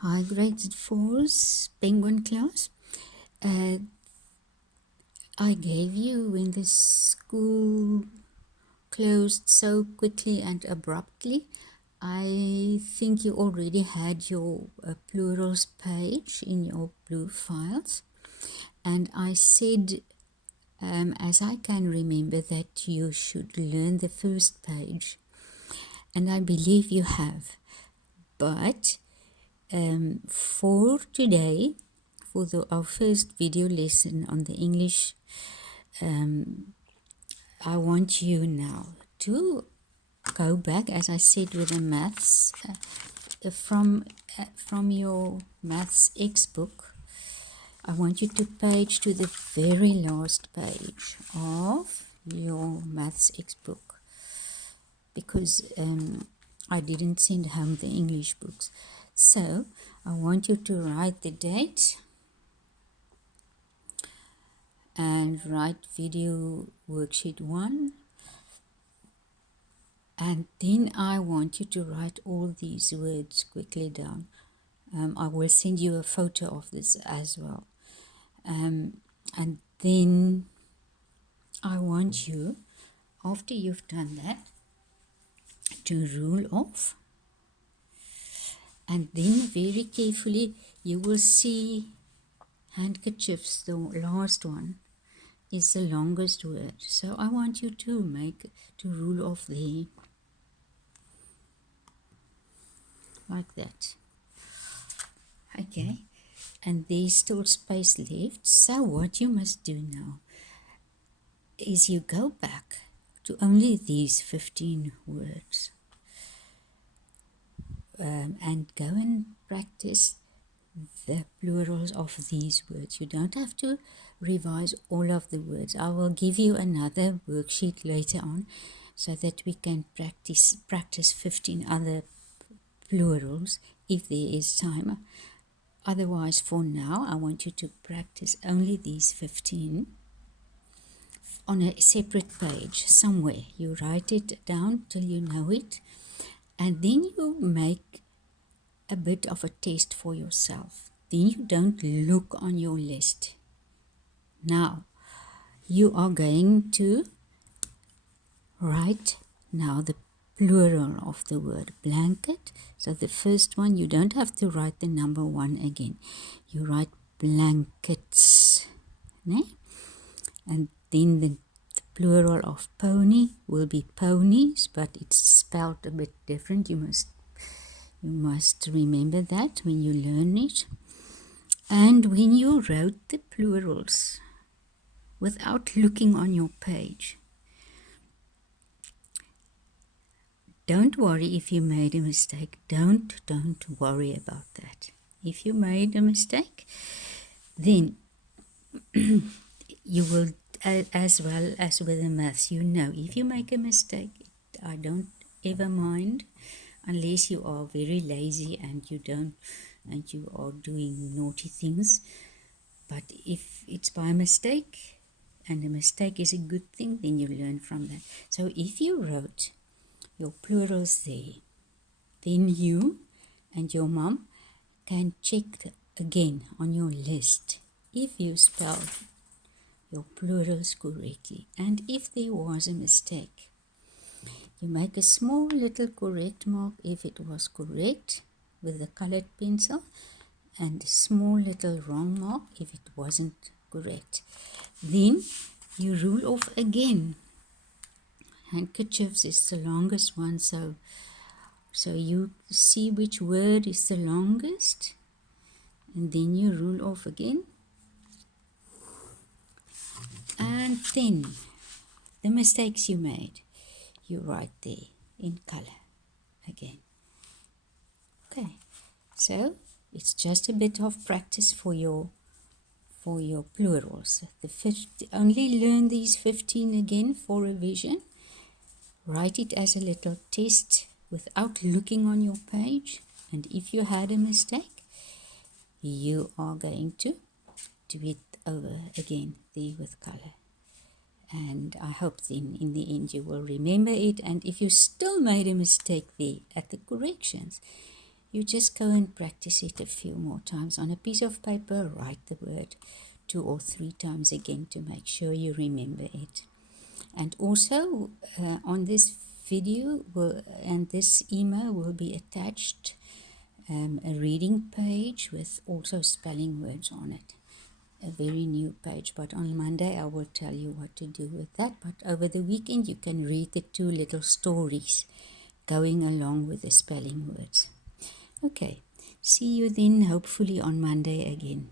Hi, grade 4's Penguin class. Uh, I gave you when the school closed so quickly and abruptly. I think you already had your plurals page in your blue files. And I said, as I can remember, that you should learn the first page. And I believe you have. But for today, for our first video lesson on the English, I want you now to go back, as I said, with the maths from your maths textbook. I want you to page to the very last page of your maths textbook because I didn't send home the English books. So I want you to write the date and write video worksheet 1, and then I want you to write all these words quickly down. I will send you a photo of this as well. And then I want you, after you've done that, to rule off. And then very carefully you will see handkerchiefs, the last one is the longest word. So I want you to rule off there, like that. Okay, and there's still space left. So what you must do now is you go back to only these 15 words and go and practice the plurals of these words. You don't have to revise all of the words. I will give you another worksheet later on so that we can practice 15 other plurals if there is time. Otherwise, for now, I want you to practice only these 15 on a separate page somewhere. You write it down till you know it, and then you make a bit of a test for yourself. Then you don't look on your list. Now, you are going to write now the plural of the word blanket. So the first one, you don't have to write the number 1 again. You write blankets. Ne? And then the plural of pony will be ponies, but it's spelled a bit different. You must remember that when you learn it. And when you wrote the plurals without looking on your page, don't worry if you made a mistake. Don't worry about that. If you made a mistake, then you will, as well as with the maths, you know, if you make a mistake, I don't ever mind, unless you are very lazy and you are doing naughty things. But if it's by mistake, and a mistake is a good thing, then you learn from that. So if you wrote your plurals there, then you and your mom can check again on your list if you spelled your plurals correctly. And if there was a mistake, you make a small little correct mark if it was correct with a colored pencil, and a small little wrong mark if it wasn't correct. Then you rule off again. Handkerchiefs is the longest one, so you see which word is the longest, and then you rule off again. And then the mistakes you made, you write there in color again. Okay, so it's just a bit of practice for your plurals. Only learn these 15 again for revision. Write it as a little test without looking on your page. And if you had a mistake, you are going to do it over again there with color. And I hope then in the end you will remember it. And if you still made a mistake there at the corrections, You just go and practice it a few more times. On a piece of paper, write the word 2 or 3 times again to make sure you remember it. And also on this video and this email will be attached a reading page with also spelling words on it. A very new page, but on Monday I will tell you what to do with that. But over the weekend you can read the 2 little stories going along with the spelling words. Okay, see you then hopefully on Monday again.